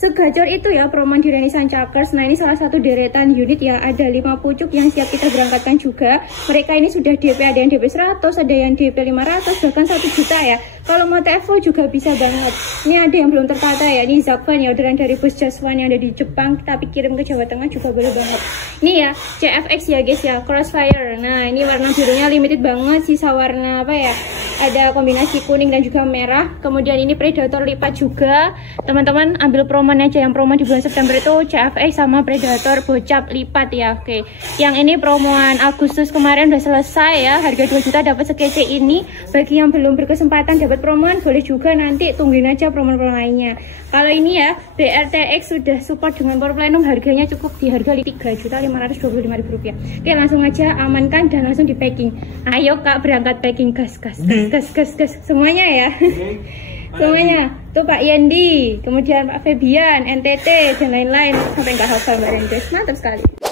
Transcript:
segacor itu ya promoan di Renaissance Chakers. Nah ini salah satu deretan unit ya, ada 5 pucuk yang siap kita berangkatkan juga. Mereka ini sudah DP, ada yang DP 100, ada yang DP 500, bahkan 1 juta ya. Kalau mau TFO juga bisa banget. Ini ada yang belum tertata ya, ini Zakvan ya, orderan dari Bos Jaswan yang ada di Jepang, tapi kirim ke Jawa Tengah juga boleh banget. Ini ya CFX ya guys ya, Crossfire. Nah ini warna birunya limited banget, sisa warna apa ya, ada kombinasi kuning dan juga merah. Kemudian ini Predator lipat juga, teman-teman ambil promoan aja, yang promo di bulan September itu CFX sama Predator bocap lipat ya. Oke, yang ini promoan Agustus kemarin udah selesai ya, harga 2 juta dapat sekece ini. Bagi yang belum berkesempatan dapat promoan, boleh juga nanti tungguin aja promoan lainnya. Kalau ini ya BRTX sudah support dengan Power Plenum, harganya cukup di harga Rp3.525.000. Oke, langsung aja amankan dan langsung di packing. Ayo Kak, berangkat packing, gas semuanya ya. Semuanya tuh Pak Yendi, kemudian Pak Febian, NTT dan lain-lain, sampai nggak hafal Mbak Rendes, mantap sekali.